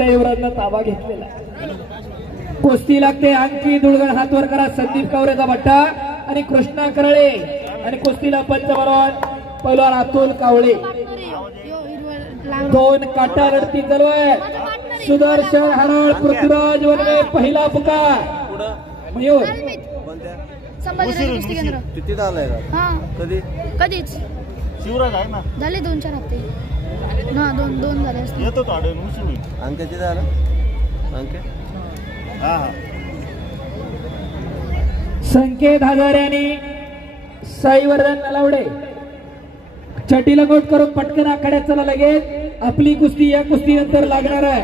दुसऱ्या युवराजनं ताबा घेतलेला. कुस्ती लागते. आणखी दुळगण हात वर करा. संदीप कावरेचा भट्टा आणि कृष्णा करळे आणि कुस्तीला पंच बनवून पहिलवान अतुल कावळे. दोन काटा लढती चालू आहे. सुदर्शन हराळ पृथ्वीराज वनवे पहिला पुकार. मयूर संभाजीनगर कुस्ती केंद्र किती झालंय कधीच शिवराज आहे ना. झाले 2-4 हप्ते ना. दोन झाले असते. येतो तो आडे अंक किती झालं अंक. हा हा संकेत हजारे आणि साईवर्धन नलावडे चटीला गोट करून पटकन आखाड्यात चला. लगेच आपली कुस्ती या कुस्ती नंतर लागणार आहे.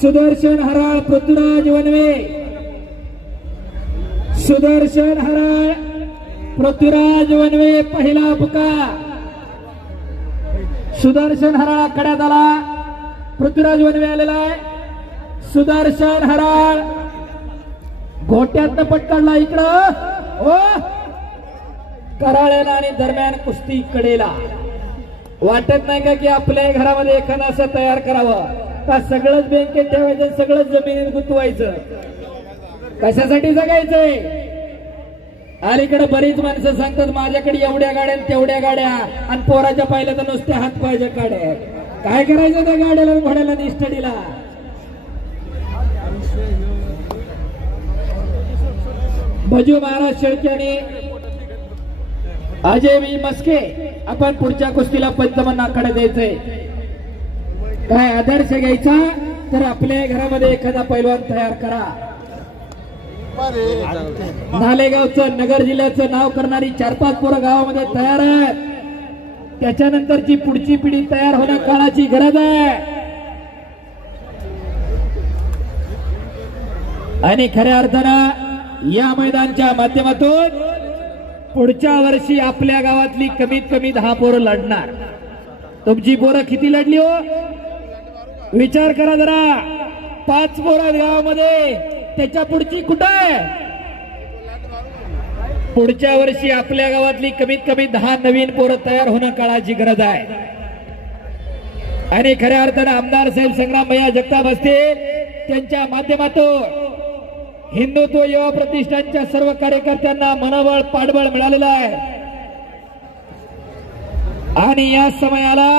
सुदर्शन हराळ पृथ्वीराज वनवे. सुदर्शन हराळ पृथ्वीराज वनवे पहिला पुकार. सुदर्शन हराळ आखाड्यात आला. पृथ्वीराज वनवे आलेला आहे. सुदर्शन हराळ घोट्यातनं पटकाडला इकडं. ओ कराळ्याला आणि दरम्यान कुस्ती कडेला. वाटत नाही का की आपल्या घरामध्ये एखादा असं तयार करावं का सगळंच बँकेत ठेवायचं, सगळंच जमिनीत गुंतवायचं. कशासाठी जगायचंय? अलीकडे बरीच माणसं सांगतात माझ्याकडे एवढ्या गाड्या तेवढ्या गाड्या आणि पोराच्या पाहिलं तर नुसत्या हात पायाच्या गाड्या. काय करायचं त्या गाड्याला घोड्याला निष्ठडीला? भजू महाराज शेळके आणि अजय वी मस्के आपण पुढच्या कुस्तीला पंचमन आखाडा द्यायचंय. काय आदर्श घ्यायचा तर आपल्या घरामध्ये एखादा पैलवान तयार करा. नालेगावचं नगर जिल्ह्याचं नाव करणारी 4-5 पोरं गावामध्ये तयार आहेत. त्याच्यानंतरची पुढची पिढी तयार होणं काळाची गरज आहे. आणि खऱ्या अर्थानं या मैदानाच्या माध्यमातून पुढच्या वर्षी आपल्या गावातली कमीत कमी 10 पोरं लढणार. तुमची पोरं किती लढली हो? विचार करा जरा. 5 पोरं गावामध्ये, त्याच्या पुढची कुठं आहे? पुढच्या वर्षी आपल्या गावातली कमीत कमी 10 नवीन पोरं तयार होणं काळाची गरज आहे. आणि खऱ्या अर्थानं आमदार साहेब संग्राम भैया जगताप असतील त्यांच्या माध्यमातून हिंदुत्व युवा प्रतिष्ठानच्या सर्व कार्यकर्त्यांना मनोबळ पाठबळ मिळालेलं आहे. आणि या समयाला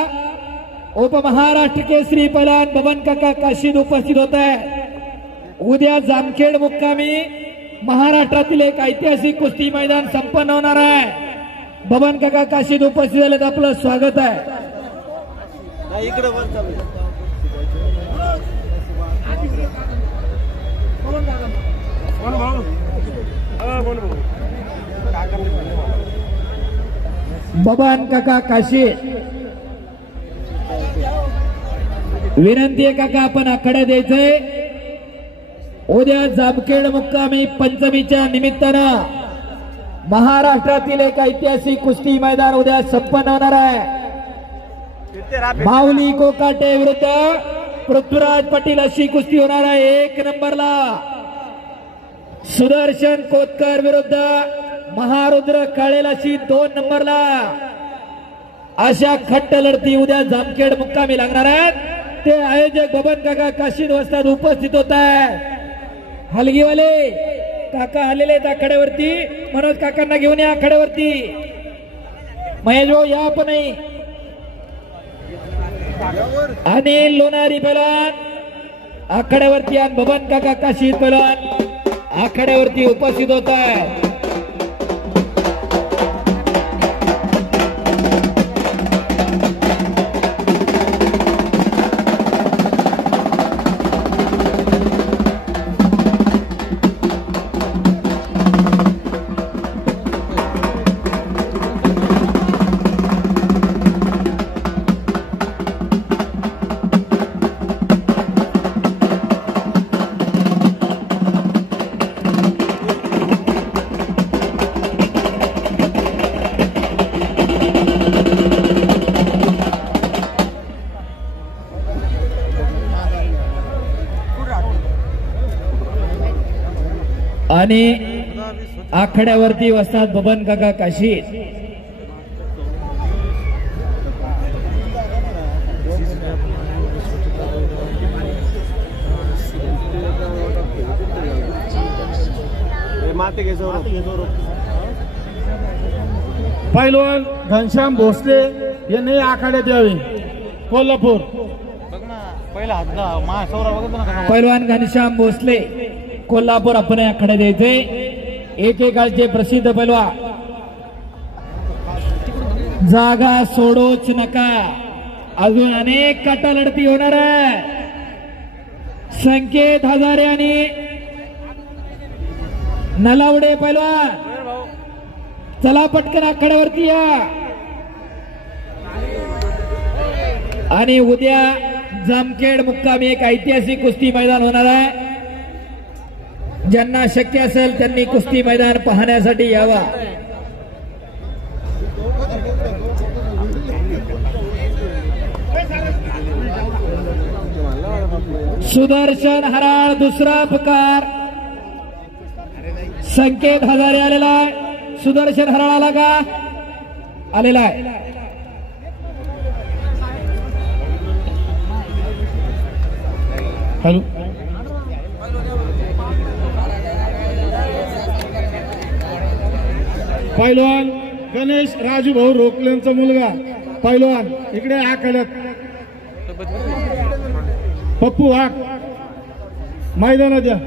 उपमहाराष्ट्र केसरी पैलवान बबन काका काशीद उपस्थित होत आहे. उद्या जामखेड मुक्कामी महाराष्ट्रातील एक ऐतिहासिक कुस्ती मैदान संपन्न होणार आहे. बबन काका काशीद उपस्थित झाले तर आपलं स्वागत आहे. बबन काका काशीद विनंती आहे काका आपण आखाड्यात द्यायचंय. उद्या जामखेड मुक्कामी पंचमीच्या निमित्तानं महाराष्ट्रातील एक ऐतिहासिक कुस्ती मैदान उद्या संपन्न होणार आहे. माऊली कोकाटे विरुद्ध पृथ्वीराज पाटील अशी कुस्ती होणार आहे. 1 नंबरला सुदर्शन कोतकर विरुद्ध महारुद्र काळेल अशी 2 नंबरला अशा खट्ट लढती उद्या जामखेड मुक्कामी लागणार आहेत. ते आयोजक बबन काका काशीद वस्ताद उपस्थित होत आहे. हलगीवाले काका आलेले आहेत आखाड्यावरती. मनोज काकांना घेऊन या आखाड्यावरती. महेश भाऊ या पण नाही. अनिल लोणारी पैलवान आखाड्यावरती आणि बबन काका काशीद पैलवान आखाड्यावरती उपस्थित होत आहे. आणि आखाड्यावरती वस्तात बबन काका काशीद. माते घे सौरभ. पैलवान घनश्याम भोसले यांनी आखाड्यात यावे. कोल्हापूर. पैलवान घनश्याम भोसले कोल्हापूर आपण आखाड्यात द्यायचे. एकेकाळचे प्रसिद्ध पैलवान. जागा सोडूच नका, अजून अनेक काटा लढती होणार आहे. संकेत हजारे आणि नलावडे पैलवान, चला पटकन आखाड्यावरती या. आणि उद्या जामखेड मुक्कामी एक ऐतिहासिक कुस्ती मैदान होणार आहे. ज्यांना शक्य असेल त्यांनी कुस्ती मैदान पाहण्यासाठी यावा. सुदर्शन हराळ दुसरा पुकार. संकेत हजारे आलेला आहे. सुदर्शन हराळ आला का? आलेला आहे. हॅलो. पैलवान गणेश राजूभाऊ रोकलेंचा मुलगा पैलवान इकडे आखाड्यात. पप्पू वाघ मैदानात या.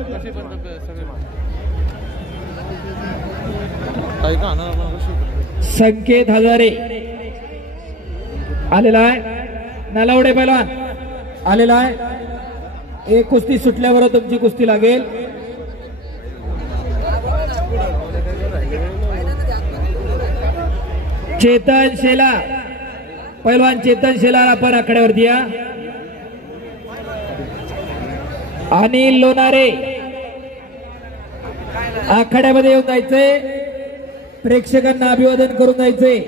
संकेत हजारे आलेला आहे. नलावडे पैलवान आलेला आहे. एक कुस्ती सुटल्यावर तुमची कुस्ती लागेल. चेतन शेला पैलवान चेतन शेलार आपण आकड्यावरती या. अनिल लोणारे आखाड्यामध्ये येऊन जायचंय. प्रेक्षकांना अभिवादन करून जायचंय.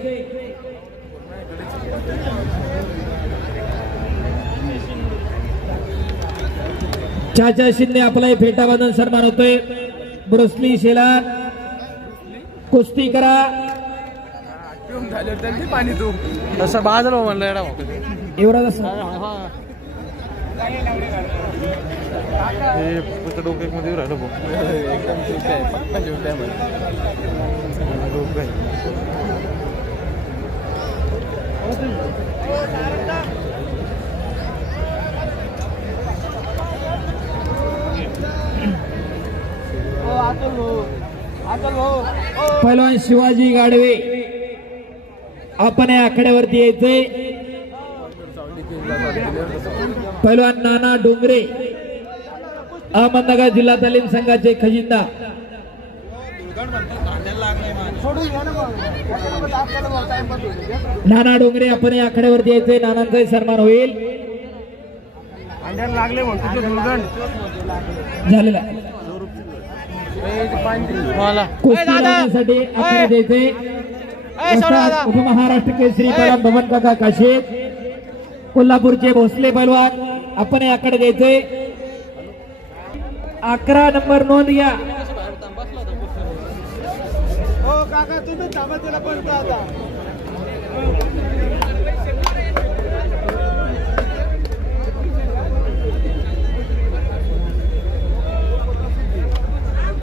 चाचा शिंदे आपला फेटा बांधून सन्मान होतोय. ब्रुसली शेलार कुस्ती करा. तसं बाजलो म्हणलं एवढा डोक्यामध्ये राहिलो पैलवान शिवाजी गाडवे आपण या आखाड्यावरती यायचंय. पैलवान नाना डोंगरे अहमदनगर जिल्हा तालीम संघाचे खजिंदा. नाना डोंगरे आपण या आखाड्यावरती यायचंय. नानांचाही सन्मान होईल. झालेला कुस्ती लावण्यासाठी आखाड्यात यायचंय. उपमहाराष्ट्र केसरी पैलवान भवन काका काशे कोल्हापूरचे भोसले पैलवान आपण याकडे द्यायचंय. 11 नंबर नोंद घ्या. काका तुम्ही